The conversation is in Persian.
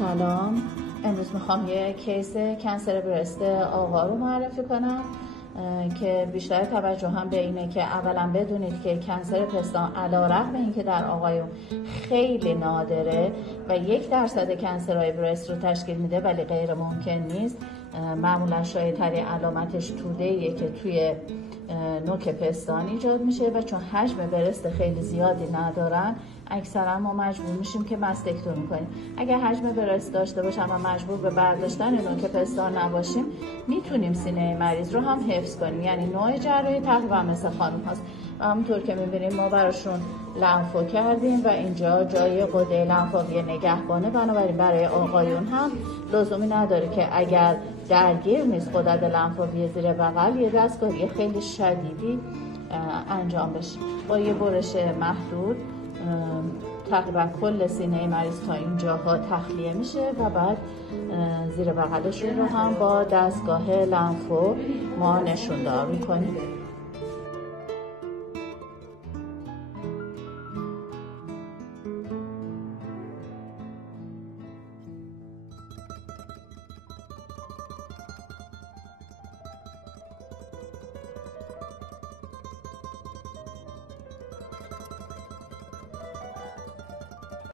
سلام، امروز میخوام یه کیس کنسر برست آقا رو معرفی کنم که بیشتر توجه هم به اینه که اولا بدونید که کنسر پستان علیرغم اینکه در آقایون خیلی نادره و 1% کنسرهای برست رو تشکیل میده ولی غیر ممکن نیست. معمولا شایع‌ترین علامتش توده‌ایه که توی نوک پستان ایجاد میشه و چون حجم برست خیلی زیادی ندارن اکثرا ما مجبور میشیم که مستکتومی کنیم. اگر حجم برست داشته باشم و مجبور به برداشتن نوک پستان نباشیم میتونیم سینه مریض رو هم حفظ کنیم، یعنی نوع جراحی تقریبا مثل خانم هست و همونطور که میبینیم ما براشون لنفو کردیم و اینجا جای غده لنفاوی نگهبانه، بنابراین برای آقایون هم لزومی نداره که اگر درگیر نیست غدد لنفاوی زیر بغل یه دستکاری خیلی شدیدی انجام بشه. با یه برش محدود تقریبا کل سینه مریض تا اینجاها تخلیه میشه و بعد زیر بغلشون رو هم با دستگاه لنفو ما نشوندار میکنیم.